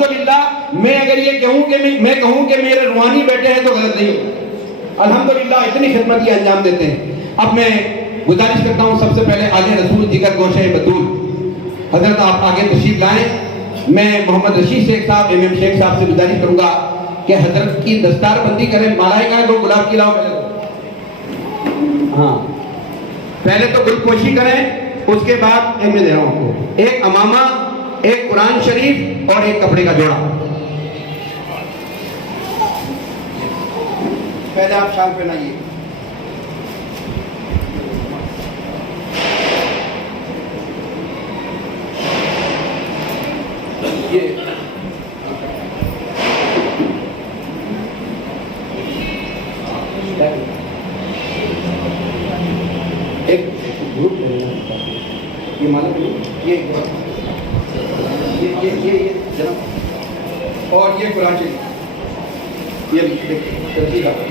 الحمدللہ میں اگر یہ کہوں کہ میں کہوں کہ میرے روحانی بیٹے ہیں تو غلط نہیں ہوگا. الحمدللہ اتنی خدمت یہ انجام دیتے ہیں. اب میں گزارش کرتا ہوں سب سے پہلے آگے رسول جگر گوشہ بطول حضرت آپ آگے تشریف لائیں. میں محمد رشید شیخ صاحب ایم شیخ صاحب سے گزارش کروں گا کہ حضرت کی دستار بندی کریں. مالائے کہاں لوگ گلاب کی لاؤ پہلے تو. ہاں پہلے تو گل پوشی کریں, اس کے بعد میں دے رہا ہوں آپ کو ایک امامہ, ایک قرآن شریف اور ایک کپڑے کا جوڑا. پہلے آپ شال پہنائیے. ایک گروپ یہ مالا یہ جناب اور یہ قرآن شریف یہ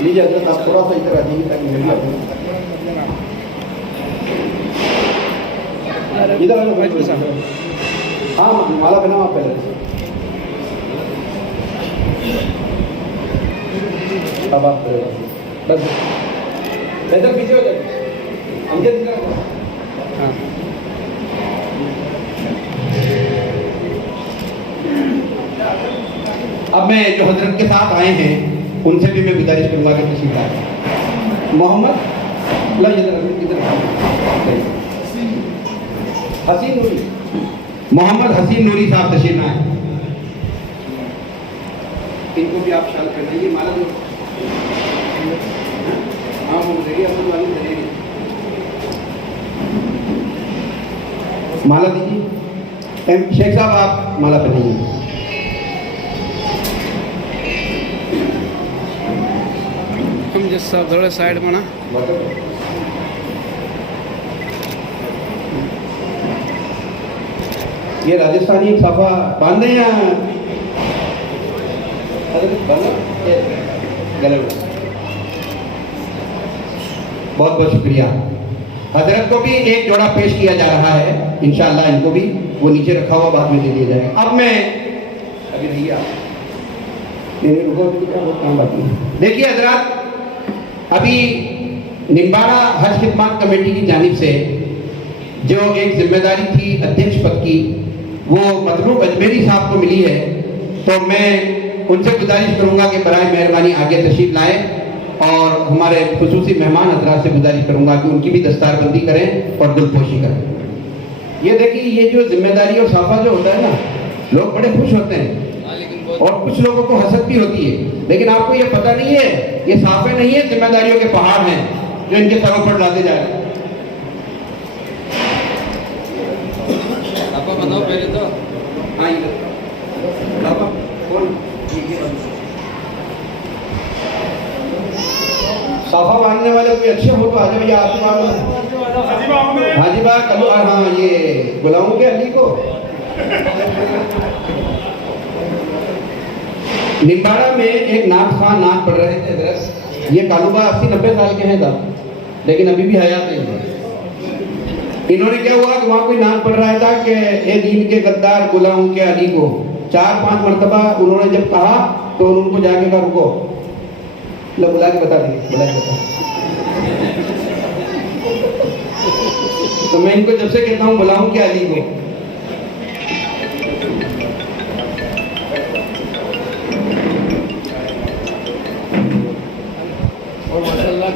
لیجیے حضرت آپ تھوڑا سا ادھر آ جائیے تاکہ میں بھی ادھر. ہاں مالا پہنا آپ پہلے. اب آپ بس ادھر پیچھے ہو جائے. اب میں جو حضرت کے ساتھ آئے ہیں ان سے بھی میں گزارش کروں گا کہ تشریف لائیں. محمد حسین نوری, محمد حسین نوری صاحب تشریف لائیں. ان کو بھی آپ شال کر دیجیے. مالا دو. ہاں وہ دے اپنے والی دے گی. مالا دیجیے. شیخ صاحب آپ مالا پہنائیے. ہم جس صاحب تھوڑا سائڈ میں نا. یہ راجستھانی ایک صافہ باندھ دیں یا بہت بہت شکریہ. حضرت کو بھی ایک جوڑا پیش کیا جا رہا ہے انشاءاللہ. ان کو بھی وہ نیچے رکھا ہوا بعد میں دے دیا جائے گا. اب میں ابھی نہیں دیکھیے حضرات, ابھی نمبارہ حج خدمات کمیٹی کی جانب سے جو ایک ذمہ داری تھی ادھیکش پد کی وہ مطلوب اجمیری صاحب کو ملی ہے. تو میں ان سے گزارش کروں گا کہ برائے مہربانی آگے تشریف لائیں اور ہمارے خصوصی مہمان حضرات سے گزارش کروں گا کہ ان کی بھی دستار بندی کریں اور دل پوشی کریں. یہ دیکھیے یہ جو ذمہ داری اور صافہ جو ہوتا ہے نا, لوگ بڑے خوش ہوتے ہیں اور کچھ لوگوں کو حسد بھی ہوتی ہے, لیکن آپ کو یہ پتہ نہیں ہے یہ صافے نہیں ہے, ذمہ داریوں کے پہاڑ ہیں جو ان کے سروں پر لاتے جائیں. بتاؤ پہلے تو. ہاں صافہ باندھنے والے کوئی اچھے ہو تو آ جاؤ. یا حاجی باغ کلو. ہاں یہ بلاؤں گے علی کو. نمبارہ میں ایک نعت خواہ نعت پڑھ رہے تھے حضرت. یہ کالوبا 80-90 سال کے ہیں تھا لیکن ابھی بھی حیات ہیں. انہوں نے کیا ہوا کہ وہاں کوئی نعت پڑھ رہا تھا کہ اے دین کے غدار بلاؤں کے علی کو. 4-5 مرتبہ انہوں نے جب کہا تو ان کو جا کے کہا رکو, بلا کے بتا دیں, بلا کے بتا. تو میں ان کو جب سے کہتا ہوں بلاؤں کے علی کو. اور ماشاءاللہ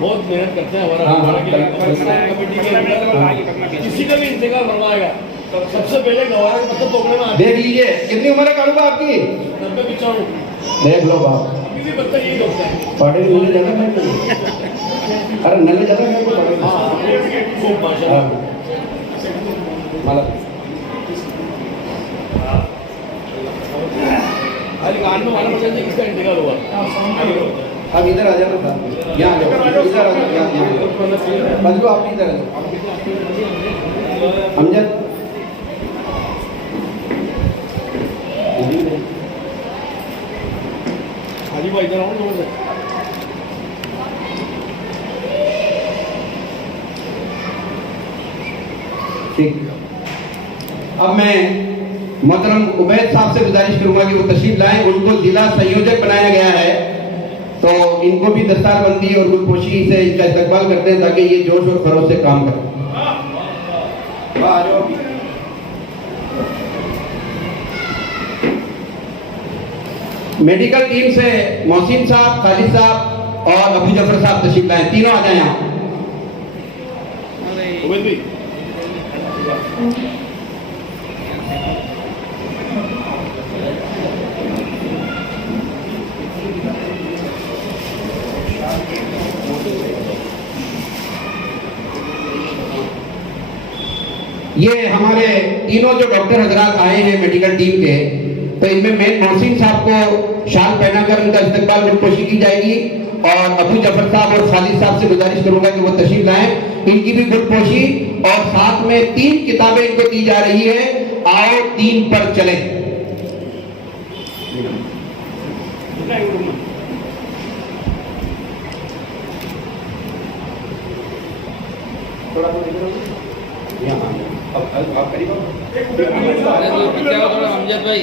بہت محنت کرتے ہیں ہمارا کسی کا بھی انتقال بنوائے گا. سب سے پہلے گوارا کے پتھر توڑنے میں دیکھ لیجیے کتنی عمر ہے کالوبا آپ کی. 90-95. دیکھ لو باپ. ابھی بھی بچہ یہی ہوتا ہے. پڑھے نلے جانا ہے. ارے نلے جانا ہے خوب ماشاءاللہ. مالا ابھی کان میں والا بچہ کس کا انتقال ہوا. اب ادھر آ جانا تھا. یہاں ادھر آ جاؤ. بدلو آپ ادھر آ جاؤ. امجد حاجی بھائی ادھر آؤ. ٹھیک. اب میں محترم عبید صاحب سے گزارش کروں گا کہ وہ تشریف لائیں. ان کو ضلع سیوجک بنایا گیا ہے تو ان کو بھی دستار بندی اور گل پوشی سے ان کا استقبال کرتے ہیں تاکہ یہ جوش اور خروش سے کام کریں. میڈیکل ٹیم سے محسن صاحب, خالد صاحب اور ابو جعفر صاحب تشریف لائیں. تینوں آ جائیں یہاں. یہ ہمارے تینوں جو ڈاکٹر حضرات آئے ہیں میڈیکل ٹیم کے, تو ان میں مین محسن صاحب کو شال پہنا کر ان کا استقبال گل پوشی کی جائے گی, اور ابو جعفر صاحب اور خالد صاحب سے گزارش کروں گا کہ وہ تشریف لائیں. ان کی بھی گل پوشی اور ساتھ میں 3 کتابیں ان کو دی جا رہی ہے, آؤ دین پر چلیں. امجد بھائی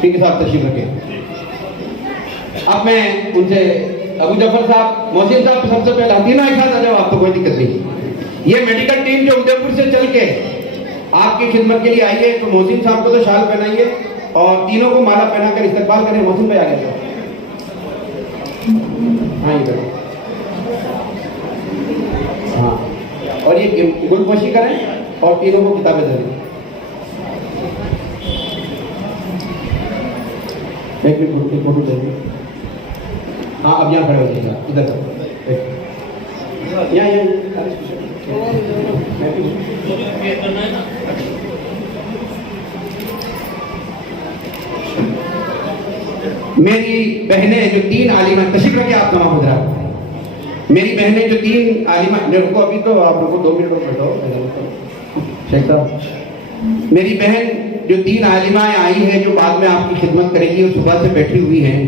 ٹھیک ہے صاحب, تشریف رکھیں. اب میں ان سے ابو جعفر صاحب, محسن صاحب سب سے پہلے تینوں ایک ساتھ آ جاؤ, آپ تو کوئی دقت نہیں. یہ میڈیکل ٹیم جو ادے پور سے چل کے آپ کی خدمت کے لیے آئی ہے, تو محسن صاحب کو تو شال پہنائیے اور تینوں کو مالا پہنا کر استقبال کریں. محسن بھائی آگے جاؤ. ہاں ادھر, ہاں, اور یہ گل پوشی کریں اور تینوں کو کتابیں دیں. فوٹو دے دیں. ہاں اب یہاں کھڑے ہو جائیے گا, ادھر میری بہنیں جو 3 عالمہ, تشریف رکھیں آپ تمام حضرات. میری بہنیں جو 3 عالمہ, میرے کو ابھی تو آپ لوگوں کو 2 منٹ اور بیٹھو شیخ صاحب. میری بہن جو 3 عالمائیں آئی ہیں جو بعد میں آپ کی خدمت کریں گی, وہ صبح سے بیٹھی ہوئی ہیں,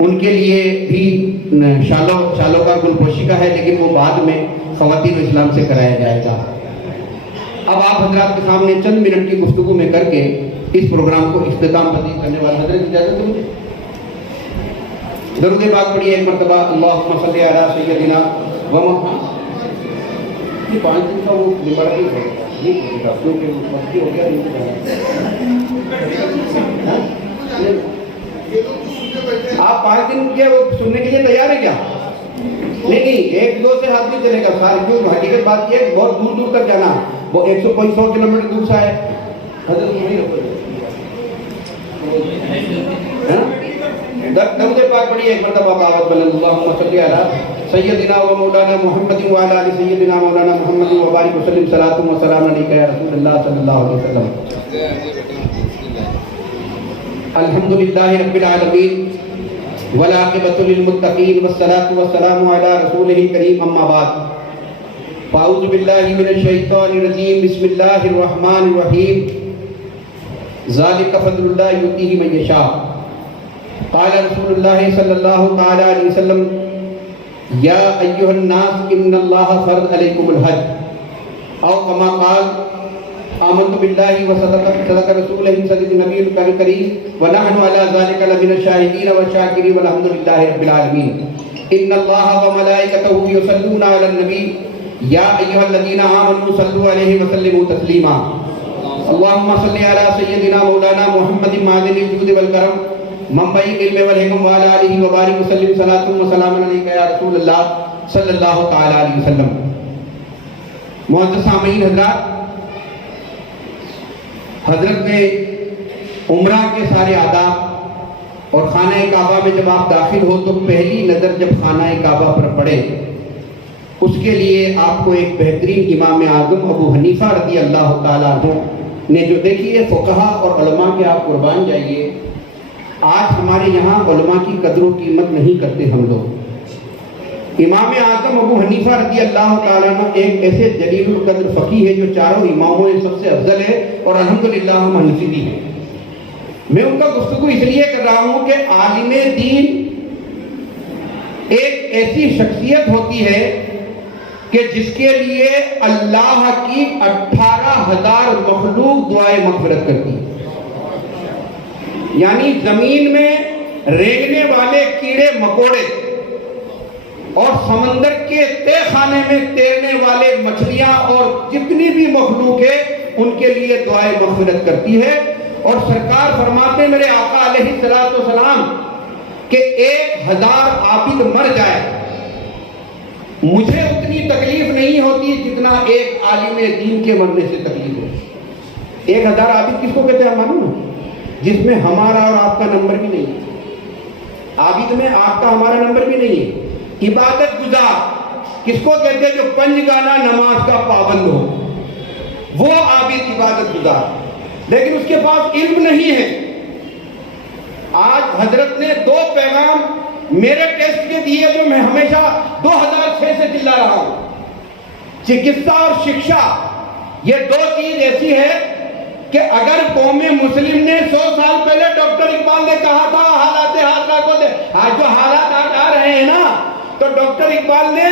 ان کے لیے بھی شالوں کا گل پوشی کا ہے, لیکن وہ بعد میں خواتین اسلام سے کرایا جائے گا. اب آپ حضرات کے سامنے چند منٹ کی گفتگو میں کر کے اس پروگرام کو اختتام پذیر کرنے والا حضرت اجازت دیں. درود پاک پڑھیے ایک مرتبہ. اللہم صلی علی سیدنا و محمد. یہ 5 دن کا وہ نبڑا بھی ہے کیونکہ مفتی ہو گیا. آپ 5 دن کے وہ سننے کے لیے تیار ہیں کیا؟ نہیں, 1-2 سے ہاتھ نہیں چلے گا سارے, کیوں حقیقت بات یہ ہے بہت دور دور تک جانا, وہ 100 کلومیٹر دور سے ہے. درود پاک پڑھیے ایک مرتبہ باوت بلند. اللہم صلی علی سیدنا و مولانا محمد و علی آل سیدنا مولانا محمد و بارک وسلم. صلاۃ و سلام علیک یا رسول اللہ صلی اللہ علیہ وسلم. الحمدللہ رب العالمین والعاقبۃ للمتقین والصلاۃ والسلام علی رسولہ الکریم. اما بعد, فاعوذ باللہ من الشیطان الرجیم. بسم اللہ الرحمن الرحیم. ذالک فضل اللہ یؤتیہ من یشاء. قال رسول اللہ صلی اللہ تعالی علیہ وسلم یا ایھا الناس ان اللہ فرض علیکم الحج او کما قال آمنت باللہ وصدق رسولہ صدق النبی الکریم ونحن علی ذلک لمن الشاہدین والشاکرین والحمدللہ رب العالمین. ان اللہ وملائکتہ یصلون علی النبی یا ایھا الذین آمنوا صلوا علیہ وسلموا تسلیما. اللہم صلی علی سیدنا مولانا محمد معدن الجود والکرم منبعی علم والحکم وعلی آلہ وبارک وسلم. صلاۃ و سلام علیک یا رسول اللہ صلی اللہ تعالی علیہ وسلم. معزز سامعین حضرات, حضرت نے عمرہ کے سارے آداب اور خانہ کعبہ میں جب آپ داخل ہو تو پہلی نظر جب خانہ کعبہ پر پڑے, اس کے لیے آپ کو ایک بہترین امام اعظم ابو حنیفہ رضی اللہ تعالیٰ عنہ نے جو دیکھیے فقہا اور علماء کے آپ قربان جائیے, آج ہمارے یہاں علماء کی قدر و قیمت نہیں کرتے ہم لوگ. امام اعظم ابو حنیفہ رضی اللہ تعالیٰ عنہ ایک ایسے جلیل القدر فقیہ ہے جو چاروں اماموں میں سب سے افضل ہے اور الحمدللہ ہم حنفی بھی ہیں. میں ان کا گفتگو اس لیے کر رہا ہوں کہ عالم دین ایک ایسی شخصیت ہوتی ہے کہ جس کے لیے اللہ کی 18,000 مخلوق دعائیں مغفرت کرتی ہے. یعنی زمین میں رینگنے والے کیڑے مکوڑے اور سمندر کے تہ خانے میں تیرنے والے مچھلیاں اور جتنی بھی مخلوق ہے ان کے لیے دعائیں مغفرت کرتی ہے. اور سرکار فرماتے ہیں میرے آقا علیہ السلام کہ 1,000 عابد مر جائے مجھے اتنی تکلیف نہیں ہوتی جتنا ایک عالم دین کے مرنے سے تکلیف ہوتی. 1,000 عابد کس کو کہتے ہیں معلوم ہے؟ جس میں ہمارا اور آپ کا نمبر بھی نہیں ہے. عابد میں آپ کا ہمارا نمبر بھی نہیں ہے. عبادت گزار کس کو کہتے ہیں؟ جو 5 گانا نماز کا پابند ہو، وہ عابد عبادت گزار. لیکن اس کے پاس علم نہیں ہے. آج حضرت نے 2 پیغام میرے ٹیسٹ کے دیے جو میں ہمیشہ 2006 سے چلا رہا ہوں. چکتسا اور شکشا، یہ 2 چیز ایسی ہے کہ اگر قوم مسلم نے 100 سال پہلے ڈاکٹر اقبال نے کہا تھا حالات حاضرہ کو دے، آج جو حالات آ رہے ہیں نا، تو ڈاکٹر اقبال نے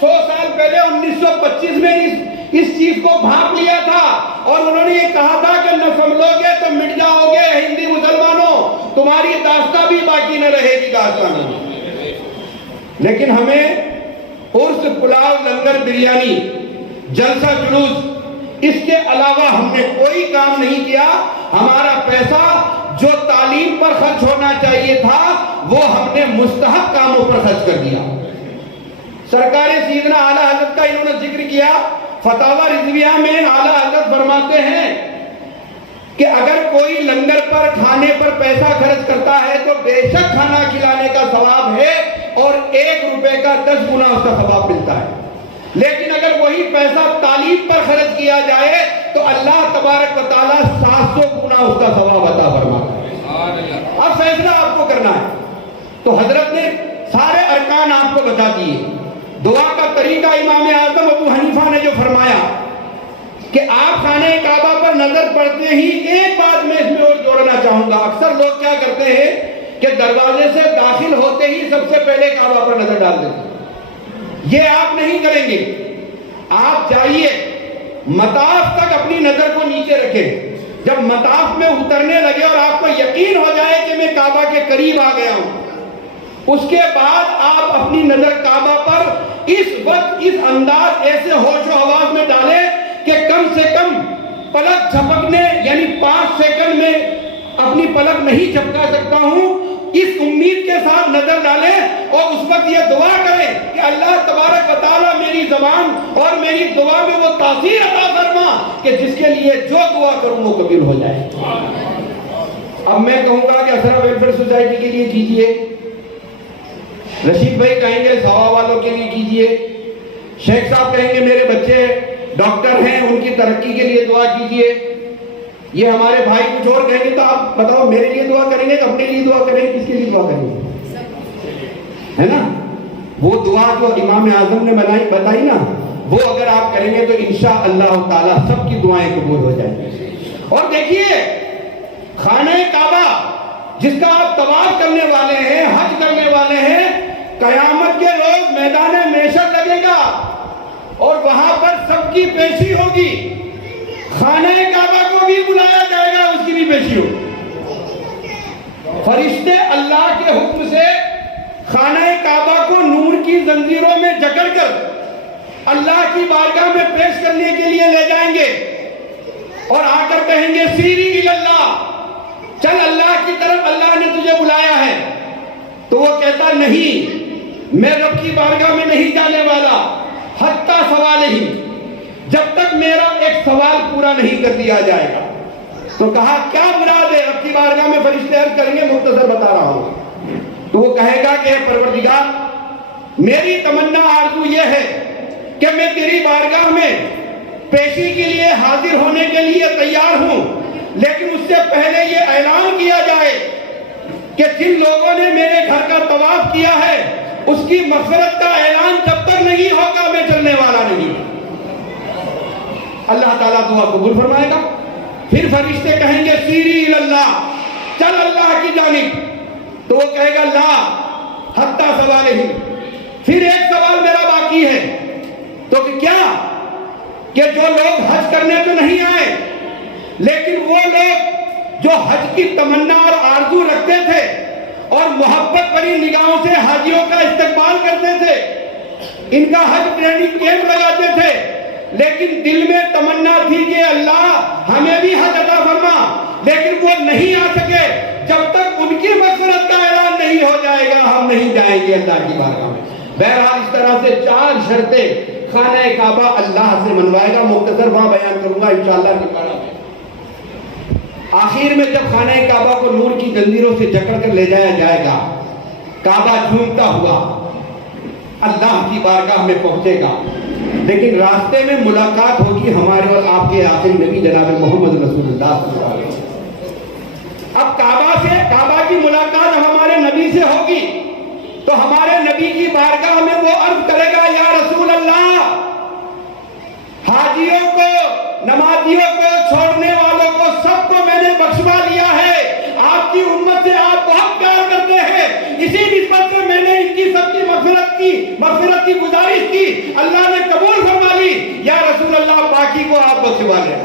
100 سال پہلے 1925 میں اس چیز کو بھانپ لیا تھا اور انہوں نے یہ کہا تھا کہ نہ سنبھلو گے تو مٹ جاؤ گے ہندی مسلمانوں، تمہاری داستان بھی باقی نہ رہے گی داستان. لیکن ہمیں عرس، پلاؤ، لنگر، بریانی، جلسہ جلوس، اس کے علاوہ ہم نے کوئی کام نہیں کیا. ہمارا پیسہ جو تعلیم پر خرچ ہونا چاہیے تھا وہ ہم نے مستحب کاموں پر خرچ کر دیا. سرکار سیدنا اعلیٰ حضرت کا انہوں نے ذکر کیا. فتاوی رضویہ میں اعلیٰ حضرت فرماتے ہیں کہ اگر کوئی لنگر پر کھانے پر پیسہ خرچ کرتا ہے تو بے شک کھانا کھلانے کا ثواب ہے اور 1 روپے کا 10 گنا اس کا ثواب ملتا ہے. لیکن اگر وہی پیسہ تعلیم پر خرچ کیا جائے تو اللہ تبارک و تعالیٰ 700 گنا اس کا ثواب عطا فرماتا ہے. اب فیصلہ آپ کو کرنا ہے. تو حضرت نے سارے ارکان آپ کو بتا دیے. دعا کا طریقہ امام اعظم ابو حنیفہ نے جو فرمایا کہ آپ خانہ کعبہ پر نظر پڑتے ہی ایک بات میں اس میں اور جوڑنا چاہوں گا. اکثر لوگ کیا کرتے ہیں کہ دروازے سے داخل ہوتے ہی سب سے پہلے کعبہ پر نظر ڈال دیتے ہیں. یہ آپ نہیں کریں گے. آپ جائیے مطاف تک اپنی نظر کو نیچے رکھیں. جب مطاف میں اترنے لگے اور آپ کو یقین ہو جائے کہ میں کعبہ کے قریب آ گیا ہوں، اس کے بعد آپ اپنی نظر کعبہ پر اس وقت اس انداز ایسے ہوش و حواس میں ڈالیں کہ کم سے کم پلک جھپکنے یعنی 5 سیکنڈ میں اپنی پلک نہیں جھپکا سکتا ہوں، اس امید کے ساتھ نظر ڈالیں اور اس وقت یہ دعا کریں کہ اللہ تبارک و تعالیٰ میری زبان اور میری دعا میں وہ تاثیر عطا فرما کہ جس کے لیے جو دعا کروں وہ قبول ہو جائے. اب میں کہوں گا کہ اسرا ویلفیئر سوسائٹی کے لیے کیجئے، رشید بھائی کہیں گے سوا والوں کے لیے کیجئے، شیخ صاحب کہیں گے میرے بچے ڈاکٹر ہیں ان کی ترقی کے لیے دعا کیجئے، یہ ہمارے بھائی کچھ اور کہیں گے. تو آپ بتاؤ میرے لیے دعا کریں گے کہ اپنے لیے دعا کریں گے، کس کے لیے دعا کریں گے؟ ہے نا وہ دعا جو امام اعظم نے بتائی نا، وہ اگر آپ کریں گے تو انشاءاللہ تعالی سب کی دعائیں قبول ہو جائیں گی. اور دیکھیے خانہ کعبہ جس کا آپ طواف کرنے والے ہیں، حج کرنے والے ہیں، قیامت کے روز میدان محشر لگے گا اور وہاں پر سب کی پیشی ہوگی. خانہ کعبہ کو بھی بلایا جائے گا، اس کی بھی پیشی ہوگی. فرشتے اللہ کے حکم سے خانہ کعبہ کو نور کی زنجیروں میں جکڑ کر اللہ کی بارگاہ میں پیش کرنے کے لیے لے جائیں گے اور آ کر کہیں گے سیری اللہ، چل اللہ کی طرف، اللہ نے تجھے بلایا ہے. تو وہ کہتا نہیں میں رب کی بارگاہ میں نہیں جانے والا حتی سوال ہی، جب تک میرا ایک سوال پورا نہیں کر دیا جائے گا. تو کہا کیا مراد ہے؟ رب کی بارگاہ میں فرشتے عرض کریں گے، مختصر بتا رہا ہوں. تو وہ کہے گا کہ پروردگار میری تمنا آرزو یہ ہے کہ میں تیری بارگاہ میں پیشی کے لیے حاضر ہونے کے لیے تیار ہوں، لیکن اس سے پہلے یہ اعلان کیا جائے کہ جن لوگوں نے میرے گھر کا طواف کیا ہے اس کی مغفرت کا اعلان جب تک نہیں ہوگا میں چلنے والا نہیں. اللہ تعالیٰ دعا قبول فرمائے گا. پھر فرشتے کہیں گے سیری اللہ، چل اللہ کی جانب. تو وہ کہے گا لا حتی سوالہ. پھر ایک سوال میرا باقی ہے. تو کیا کہ جو لوگ حج کرنے تو نہیں آئے لیکن وہ لوگ جو حج کی تمنا اور آرزو رکھتے تھے اور محبت بھری نگاہوں سے حاجیوں کا استقبال کرتے تھے، ان کا حج ٹریننگ کیمپ لگاتے تھے، لیکن دل میں تمنا تھی کہ اللہ ہمیں بھی حج عطا فرما، لیکن وہ نہیں آ سکے. جب تک ان کی مغفرت کا اعلان نہیں ہو جائے گا ہم نہیں جائیں گے اللہ کی بارگاہ میں. بہرحال اس طرح سے 4 شرطیں خانہ کعبہ اللہ سے منوائے گا. مختصر وہاں بیان کروں گا انشاءاللہ نکالا میں. آخر میں جب خانہ کعبہ کو نور کی زنجیروں سے جکڑ کر لے جایا جائے گا، کعبہ جھومتا ہوا اللہ کی بارگاہ میں پہنچے گا، لیکن راستے میں ملاقات ہوگی ہمارے اور آپ کے آخری نبی جناب محمد رسول اللہ صلی اللہ علیہ وسلم. اب کعبہ کی ملاقات ہمارے نبی سے ہوگی تو ہمارے نبی کی بارگاہ میں وہ عرض کرے گا یا رسول اللہ، حاجیوں کو، نمازیوں کو، چھوڑنے والوں کو سب کو میں نے بخشوا لیا ہے. آپ کی امت سے آپ بہت پیار کرتے ہیں، اسی نسبت سے میں نے ان کی سب کی مغفرت کی گزارش کی، اللہ نے قبول فرما لی. یا رسول اللہ باقی کو آپ بخشوا لیں.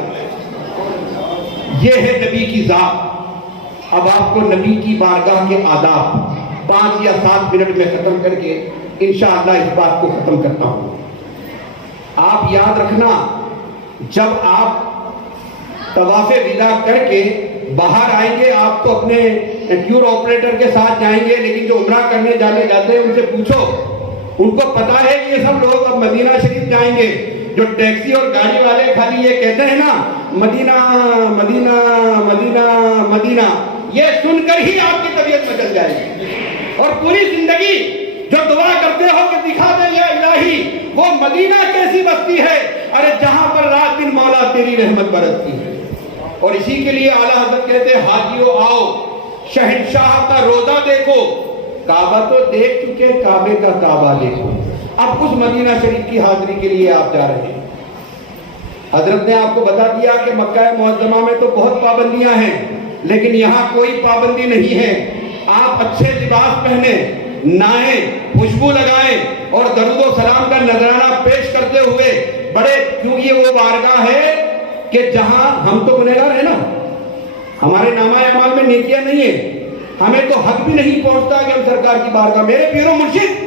یہ ہے نبی کی ذات. اب آپ کو نبی کی بارگاہ کے آداب 5 یا 7 منٹ میں ختم کر کے انشاءاللہ اس بات کو ختم کرتا ہوں. آپ یاد رکھنا، جب آپ طواف وداع کر کے باہر آئیں گے آپ تو اپنے ٹور آپریٹر کے ساتھ جائیں گے، لیکن جو عمرہ کرنے جاتے ہیں ان سے پوچھو، ان کو پتا ہے کہ یہ سب لوگ اب مدینہ شریف جائیں گے. جو ٹیکسی اور گاڑی والے خالی یہ کہتے ہیں نا مدینہ مدینہ مدینہ مدینہ، یہ سن کر ہی آپ کی طبیعت بدل جائے گی. اور پوری زندگی جو دعا کرتے ہو کہ دکھا دے یا الہی وہ مدینہ کیسی بستی ہے، ارے جہاں پر رات دن مولا تیری رحمت برستی ہے. اور اسی کے لیے اعلیٰ حضرت کہتے ہیں حاجیوں آؤ شہنشاہ کا روضہ دیکھو. کعبہ تو دیکھ چکے، کعبے کا کعبہ دیکھو. اب اس مدینہ شریف کی حاضری کے لیے آپ جا رہے ہیں. حضرت نے آپ کو بتا دیا کہ مکہ معظمہ میں تو بہت پابندیاں ہیں، لیکن یہاں کوئی پابندی نہیں ہے. آپ اچھے لباس پہنیں، نہائیں، خوشبو لگائیں اور درود و سلام کا نذرانہ پیش کرتے ہوئے بڑے، کیوں یہ وہ بارگاہ ہے کہ جہاں ہم تو گنہگار ہیں نا، ہمارے نامہ اعمال میں نیکیاں نہیں ہیں، ہمیں تو حق بھی نہیں پہنچتا کہ ہم سرکار کی بارگاہ. میرے پیر و مرشد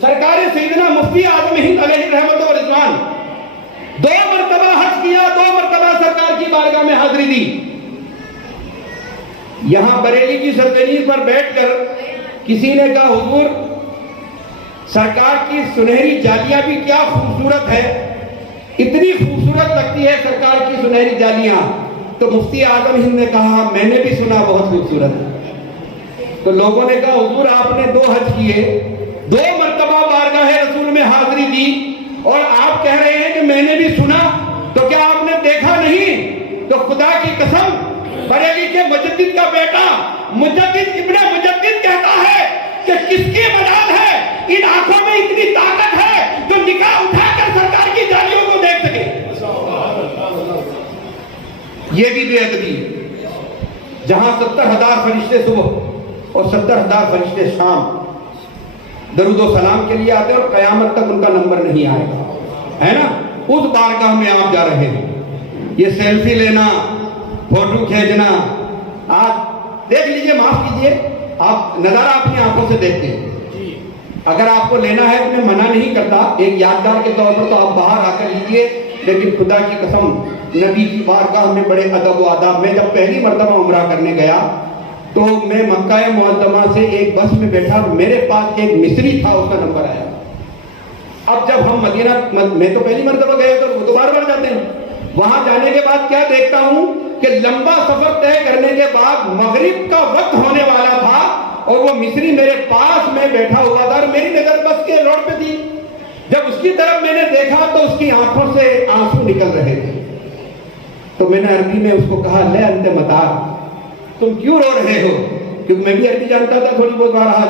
سرکار سیدنا مفتی اعظم ہند علیہ رحمت و رضوان 2 مرتبہ حج کیا، 2 مرتبہ سرکار کی بارگاہ میں حاضری دی. یہاں بریلی کی سرزمین پر بیٹھ کر کسی نے کہا حضور سرکار کی سنہری جالیاں بھی کیا خوبصورت ہے، اتنی خوبصورت لگتی ہے سرکار کی سنہری جالیاں. تو مفتی اعظم ہند نے کہا میں نے بھی سنا بہت خوبصورت ہے. تو لوگوں نے کہا حضور آپ نے 2 حج کیے، 2 مرتبہ بارگاہ رسول میں حاضری دی اور آپ کہہ رہے ہیں کہ میں نے بھی سنا، تو کیا آپ نے دیکھا نہیں؟ تو خدا کی قسم بریلی کے مجدد کا بیٹا مجدد ابن مجدد کہتا ہے کہ کس کی مجال ہے، ان آنکھوں میں اتنی طاقت ہے جو نکاح اٹھا کر سرکار کی جالیوں کو دیکھ سکے. یہ بھی بے ادبی ہے. جہاں 70,000 فرشتے صبح اور 70,000 فرشتے شام درود و سلام کے لیے آتے ہیں اور قیامت تک ان کا نمبر نہیں آئے گا، ہے نا. اس بارگاہ میں آپ جا رہے ہیں. یہ سیلفی لینا، فوٹو کھینچنا، آپ دیکھ لیجئے، معاف کیجئے، آپ نظارہ اپنی آنکھوں سے دیکھتے ہیں. اگر آپ کو لینا ہے تو میں منع نہیں کرتا، ایک یادگار کے طور پر تو آپ باہر آ کر لیجئے، لیکن خدا کی قسم نبی کی بارگاہ میں بڑے ادب و آداب. میں جب پہلی مرتبہ عمرہ کرنے گیا تو میں مکہ معظمہ سے ایک بس میں بیٹھا، میرے پاس ایک مصری تھا، اس کا نمبر آیا. اب جب ہم مدینہ، میں تو پہلی مرتبہ گئے تو وہ تو بار بار جاتے ہیں، وہاں جانے کے بعد کیا دیکھتا ہوں کہ لمبا سفر طے کرنے کے بعد مغرب کا وقت ہونے والا تھا اور وہ مصری میرے پاس میں بیٹھا ہوا تھا اور میری نظر بس کے روڈ پہ تھی. جب اس کی طرف میں نے دیکھا تو اس کی آنکھوں سے آنسو نکل رہے تھے. تو میں نے عربی میں اس کو کہا لے انت مطار، تم کیوں رو رہے ہو؟ کیونکہ میں بھی عربی جانتا تھا تھوڑی بہت بارہا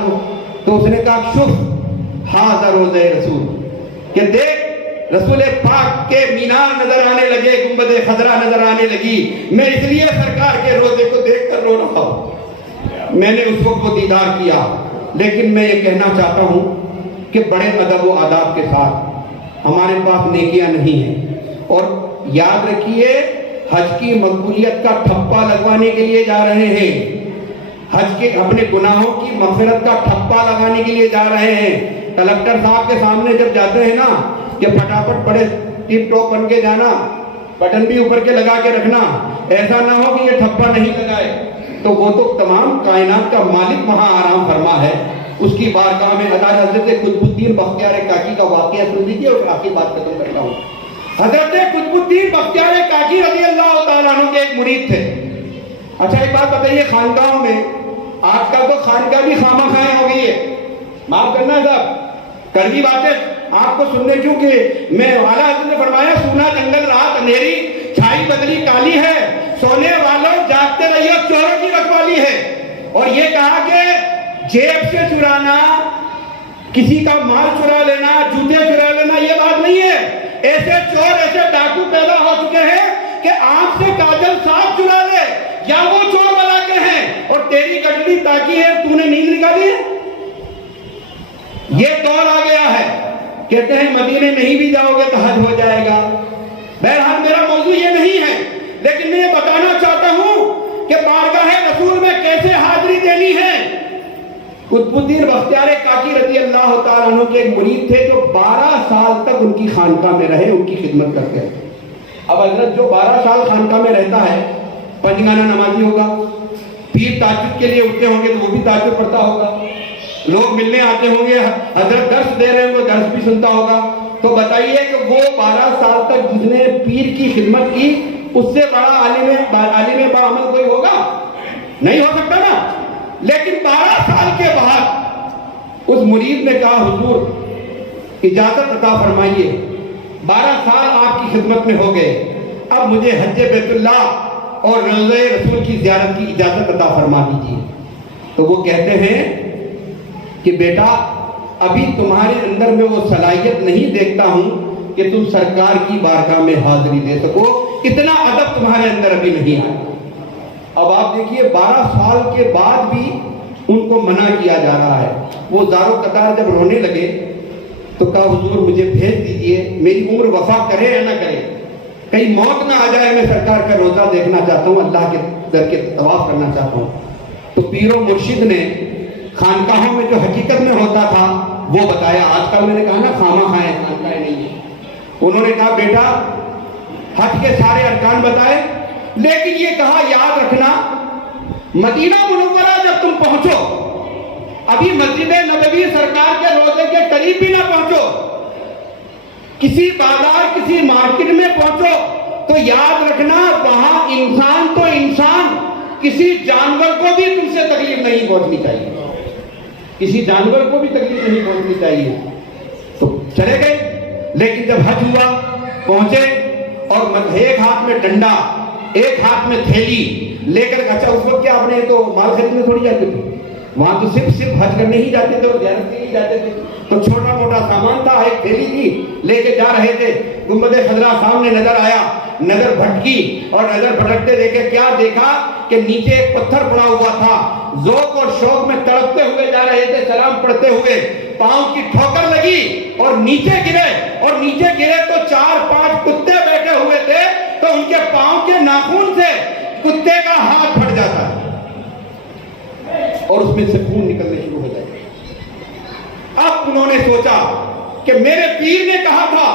تو اس نے کہا شوف ہاذا روضہ رسول، کہ دیکھ رسول پاک کے مینار نظر آنے لگے، گنبد خضرا نظر آنے لگی، میں اس لیے سرکار کے روضے کو دیکھ کر رو رہا ہوں۔ میں نے اس وقت وہ دیدار کیا، لیکن میں یہ کہنا چاہتا ہوں کہ بڑے ادب و آداب کے ساتھ ہمارے پاس نیکیاں نہیں ہیں، اور یاد رکھیے حج کی مقبولیت کا ٹھپا لگوانے کے لیے جا رہے ہیں، حج کے اپنے گناہوں کی مغفرت کا ٹھپا لگانے کے لیے جا رہے ہیں۔ کلکٹر صاحب کے سامنے جب جاتے ہیں نا کہ پھٹافٹ بڑے ٹپ ٹاپ بن کے جانا، بٹن بھی اوپر کے لگا کے رکھنا، ایسا نہ ہو کہ یہ ٹھپا نہیں لگائے، تو وہ تو تمام کائنات کا مالک وہاں آرام فرما ہے، اس کی بارگاہ میں ادا۔ حضرت قطب الدین بختیار کاکی کا واقعہ سن لیجیے اور آخری بات ختم کرتا ہوں۔ حضرت قطب الدین بختیار کاکی رضی اللہ تعالیٰ عنہ کے ایک مرید تھے۔ اچھا ایک بات بتائیے، خانقاہوں میں آج کل تو خانقاہ بھی خامہ خائیں ہو گئی ہے، معاف کرنا صاحب، کڑوی باتیں آپ کو سننے کیوں کہ میں اعلیٰ حضرت نے فرمایا سونا جنگل رات اندھیری چھائی بدلی کالی ہے، سونے والوں جاگتے رہیے چوروں کی رکھوالی ہے۔ اور یہ کہا کہ جیب سے چرانا، کسی کا مال چرا لینا، جوتے چرا لینا یہ بات نہیں ہے، ایسے چور ایسے ڈاکو پیدا ہو چکے ہیں کہ آنکھ سے کاجل صاف چرا لے یا وہ چور بنا کے ہیں اور تیری گٹڑی تاکی ہے تو نے نیند نکالی ہے۔ یہ دور آ گیا ہے، کہتے ہیں مدینے نہیں بھی جاؤ گے تو حج ہو جائے گا۔ بہرحال میرا موضوع یہ نہیں ہے، لیکن میں یہ بتانا چاہتا ہوں کہ بارگاہ رسول میں کیسے حاضری دینی ہے۔ قطب الدین بختیار کاکی رضی اللہ تعالیٰ عنہ کے ایک مرید تھے جو 12 سال تک ان کی خانقاہ میں رہے، ان کی خدمت کرتے ہیں۔ اب حضرت جو 12 سال خانقاہ میں رہتا ہے، پنجگانہ نمازی ہوگا، پیر تہجد کے لیے اٹھتے ہوں گے تو وہ بھی تہجد پڑھتا ہوگا، لوگ ملنے آتے ہوں گے، حضرت درس دے رہے ہوں گے درس بھی سنتا ہوگا۔ تو بتائیے کہ وہ 12 سال تک جس نے پیر کی خدمت کی اس سے بڑا عالم بعمل کوئی ہوگا؟ نہیں ہو سکتا نا۔ لیکن 12 سال کے بعد اس مرید نے کہا حضور اجازت عطا فرمائیے، 12 سال آپ کی خدمت میں ہو گئے، اب مجھے حج بیت اللہ اور روضہ رسول کی زیارت کی اجازت عطا فرما دیجیے۔ تو وہ کہتے ہیں کہ بیٹا ابھی تمہارے اندر میں وہ صلاحیت نہیں دیکھتا ہوں کہ تم سرکار کی بارگاہ میں حاضری دے سکو، اتنا ادب تمہارے اندر ابھی نہیں آیا۔ اب آپ دیکھیے 12 سال کے بعد بھی ان کو منع کیا جا رہا ہے۔ وہ زار و قطار جب رونے لگے تو کہا حضور مجھے بھیج دیجئے، میری عمر وفا کرے یا نہ کرے، کہیں موت نہ آ جائے، میں سرکار کا روزہ دیکھنا چاہتا ہوں، اللہ کے در کے طواف کرنا چاہتا ہوں۔ تو پیر و مرشد نے خانقاہوں میں جو حقیقت میں ہوتا تھا وہ بتایا۔ آج کل میں نے کہا نا خامہ خائیں خانقاہیں نہیں ہیں۔ انہوں نے کہا بیٹا حج کے سارے ارکان بتائے، لیکن یہ کہا یاد رکھنا مدینہ منورہ جب تم پہنچو، ابھی مسجد نبوی سرکار کے روضے کے قریب بھی نہ پہنچو، کسی بازار کسی مارکیٹ میں پہنچو تو یاد رکھنا وہاں انسان تو انسان، کسی جانور کو بھی تم سے تکلیف نہیں پہنچنی چاہیے، کسی جانور کو بھی تکلیف نہیں پہنچنی چاہیے۔ تو چلے گئے، لیکن جب حج ہوا پہنچے اور ایک ہاتھ میں ڈنڈا ایک ہاتھ میں تھیلی لے کر، اچھا اس وقت کیا آپ نے تو مال خریدنے تھوڑی جاتے تھے، وہاں تو صرف حج کرنے ہی جاتے تھے اور زیارت کے ہی جاتے تھے، تو چھوٹا موٹا سامان تھا، ایک تھیلی تھی لے کے جا رہے تھے۔ گنبد خضرا سامنے نظر آیا، نظر بھٹکی اور نظر بھٹکتے دیکھے کیا دیکھا کہ نیچے ایک پتھر پڑا ہوا تھا، ذوق اور شوق میں تڑپتے ہوئے جا رہے تھے، سلام پڑھتے ہوئے، پاؤں کی ٹھوکر لگی اور نیچے گرے تو 4-5 کتے بیٹھے ہوئے تھے، تو ان کے پاؤں کے ناخن سے کتے کا ہاتھ پھٹ جاتا ہے اور اس میں سے خون نکلنے شروع ہو جائے۔ اب انہوں نے سوچا کہ میرے پیر نے کہا تھا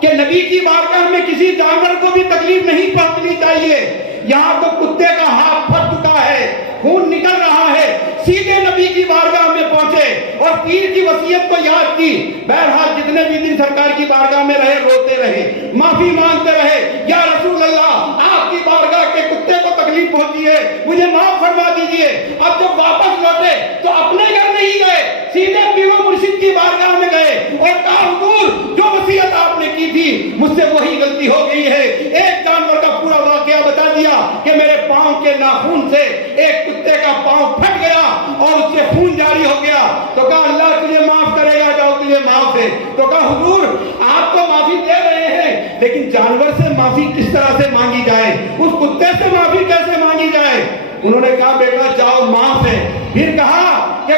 کہ نبی کی بارگاہ میں کسی جانور کو بھی تکلیف نہیں پہنچنی چاہیے، یہاں تو کتے کا ہاتھ پھٹ چکا ہے، خون نکل رہا ہے، سیدھے نبی کی بارگاہ میں پہنچے اور پیر کی وصیت کو یاد کی۔ بہرحال جتنے بھی دن سرکار کی بارگاہ میں رہے روتے رہے، معافی مانگتے رہے، یا رسول اللہ آپ کی بارگاہ کے کتے کو تکلیف پہنچی ہے، مجھے معاف فرما دیجئے۔ اب جب واپس لوٹے تو اپنے گھر نہیں گئے، سیدھے پیر و مرشد کی بارگاہ میں گئے اور کہا حضور جو وصیت آپ نے کی تھی مجھ سے وہی غلطی ہو گئی ہے، ایک جانور کا پورا واقعہ بتا دیا، کہ میرے پاؤں کے ناخن سے ایک کتے کا پاؤں پھٹ گیا اور اس سے خون جاری ہو گیا، تو کہا اللہ تجھے معاف کرے گا، جاؤ تجھے معاف ہے۔ تو کہا حضور آپ تو معافی دے رہے ہیں لیکن جانور سے معافی کس طرح سے مانگی جائے، اس کتے سے معافی کیسے مانگی جائے؟ انہوں نے کہا بیٹا جاؤ معاف ہے۔ پھر کہا کہ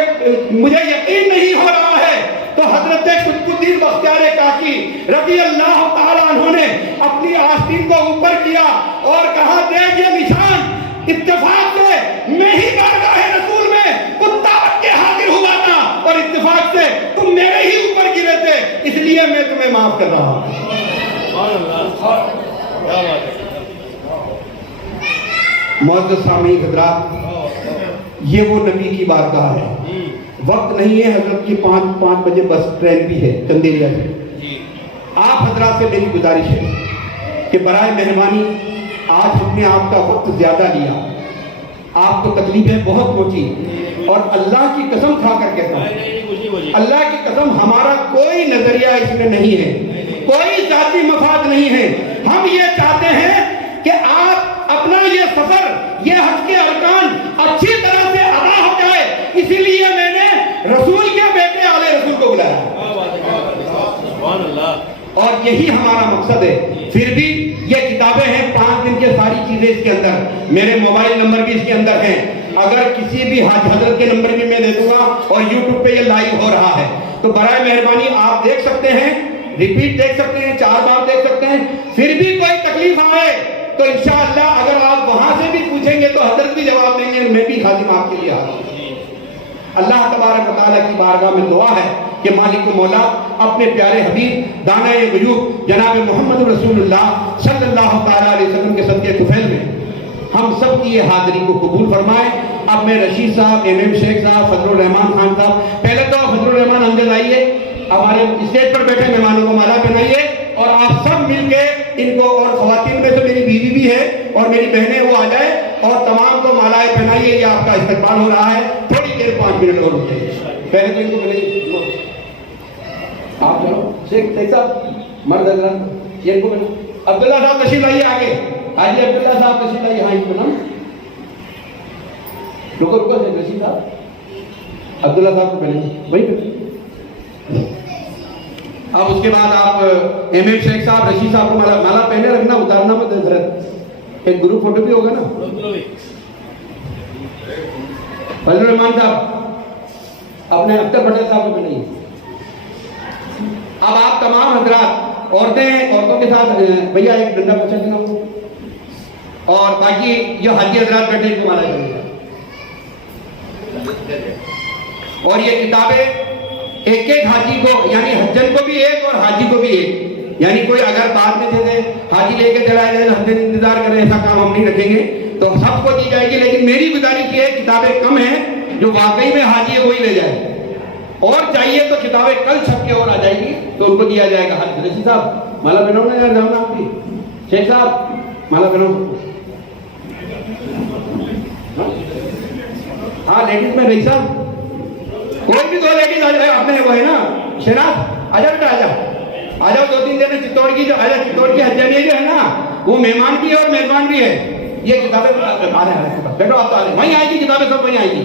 مجھے یقین نہیں ہو رہا ہے، تو حضرت قطب الدین بختیار کاشی رضی اللہ تعالیٰ عنہ نے اپنی آستین کو اوپر کیا اور کہا دیکھ یہ نشان، اتفاق سے میں ہی بارگاہ رسول میں کتا بن کے حاضر ہوا تھا اور اتفاق سے تم میرے ہی اوپر گرے تھے، اس لیے میں تمہیں معاف کر رہا ہوں۔ معزز سامعین حضرات، یہ وہ نبی کی بارگاہ ہے۔ وقت نہیں ہے حضرت کی 5 بجے بس ٹرین بھی ہے چندیریا سے۔ آپ حضرات سے میری گزارش ہے کہ برائے مہربانی آج ہم نے آپ کا وقت زیادہ لیا، آپ کو تکلیفیں بہت پہنچی، اور اللہ کی قسم کھا کر کہتا ہوں، اللہ کی قسم ہمارا کوئی نظریہ اس میں نہیں ہے، کوئی ذاتی مفاد نہیں ہے۔ ہم یہ چاہتے ہیں کہ آپ اپنا یہ سفر، یہ حج کے ارکان اچھی طرح سے ادا ہو جائے، اسی لیے میں نے رسول کے بیٹے آلے رسول کو بلایا، اور یہی ہمارا مقصد ہے۔ پھر بھی یہ کتابیں ہیں، 5 دن کے ساری چیزیں اس کے اندر، میرے موبائل نمبر بھی اس کے اندر ہیں، اگر کسی بھی حاج حضرت کے نمبر بھی میں دے دوں گا، اور یوٹیوب پہ یہ لائیو ہو رہا ہے، تو برائے مہربانی آپ دیکھ سکتے ہیں، ریپیٹ دیکھ سکتے ہیں، 4 بار دیکھ سکتے ہیں۔ پھر بھی کوئی تکلیف آئے تو انشاءاللہ اگر آپ وہاں سے بھی پوچھیں گے تو حضرت بھی جواب دیں گے، میں بھی خادم آپ کے لیے آتا ہوں۔ اللہ تبارک و تعالیٰ کی بارگاہ میں دعا ہے کہ مالک و مولا اپنے پیارے حبیب دانہ غیوب جناب محمد رسول اللہ صلی اللہ تعالیٰ علیہ وسلم کے صدقے طفیل میں ہم سب کی یہ حاضری کو قبول فرمائے۔ اب میں رشید صاحب، ایم شیخ صاحب، فضل الرحمان خان صاحب، پہلے تو فضل الرحمان امجد آئیے، ہمارے اسٹیج پر بیٹھے مہمانوں کو مالا پہنائیے، اور آپ سب مل کے ان کو، اور خواتین میں تو میری بیوی بھی ہے اور میری بہنیں، وہ آ جائے اور تمام کو مالائے پہنائیے۔ یہ آپ کا استقبال ہو رہا ہے، تھوڑی دیر 5 منٹ اور رکتے ہیں۔ پہلے تو ان کو ملے آپ چلو شیخ صاحب، مرد حضرات یہ ان کو ملو، عبداللہ صاحب تشریف لائیے آگے، حاجی عبداللہ صاحب تشریف لائیے، ہاں ان کو نا رکو شیخ رشید صاحب، عبداللہ صاحب کو پہلے وہی پہ۔ اب اس کے بعد آپ ایم شیخ صاحب، رشید صاحب کو مالا پہنے رکھنا، اتارنا مت حضرت، ایک گروپ فوٹو بھی ہوگا نا۔ فضل الرحمان صاحب اپنے اختر پٹیل صاحب کو پہنائیے۔ اب آپ تمام حضرات، عورتوں کے ساتھ بھیا ایک ڈنڈا پوچھا دینا ہو، اور باقی جو حاجی حضرات بیٹھے ان کو مالا کریں گے۔ اور یہ کتابیں ایک ایک حاجی کو، یعنی حجن کو بھی ایک اور حاجی کو بھی ایک، یعنی کوئی اگر بعد میں جیسے حاجی لے کے چلا جائے حجن انتظار کرے، ایسا کام ہم نہیں رکھیں گے، تو سب کو دی جائے گی، لیکن میری گزارش یہ ہے کتابیں کم ہیں، جو واقعی میں حاجی ہے وہی لے جائے، اور چاہیے تو کتابیں کل چھپ کے اور آ جائے گی تو ان کو دیا جائے گا۔ رشید صاحب مالا پہناؤ نا یار، جاؤ نا آپ کی، شیخ صاحب مالا پہناؤ۔ ہاں لیڈیز میں رئیس صاحب، کوئی بھی 2 لیڈیز آ جائے، آپ نے وہ ہے نا شہناز، آ جاؤ بیٹا، آ جاؤ 2-3 دن چتوڑ کی جو چتوڑ کی حجانیہ جو ہے نا، وہ مہمان بھی ہے اور میزبان بھی ہے۔ یہ کتابیں آ رہے ہیں بیٹھو، آپ تو آ رہے ہیں، وہیں آئے گی کتابیں، سب وہیں آئے گی۔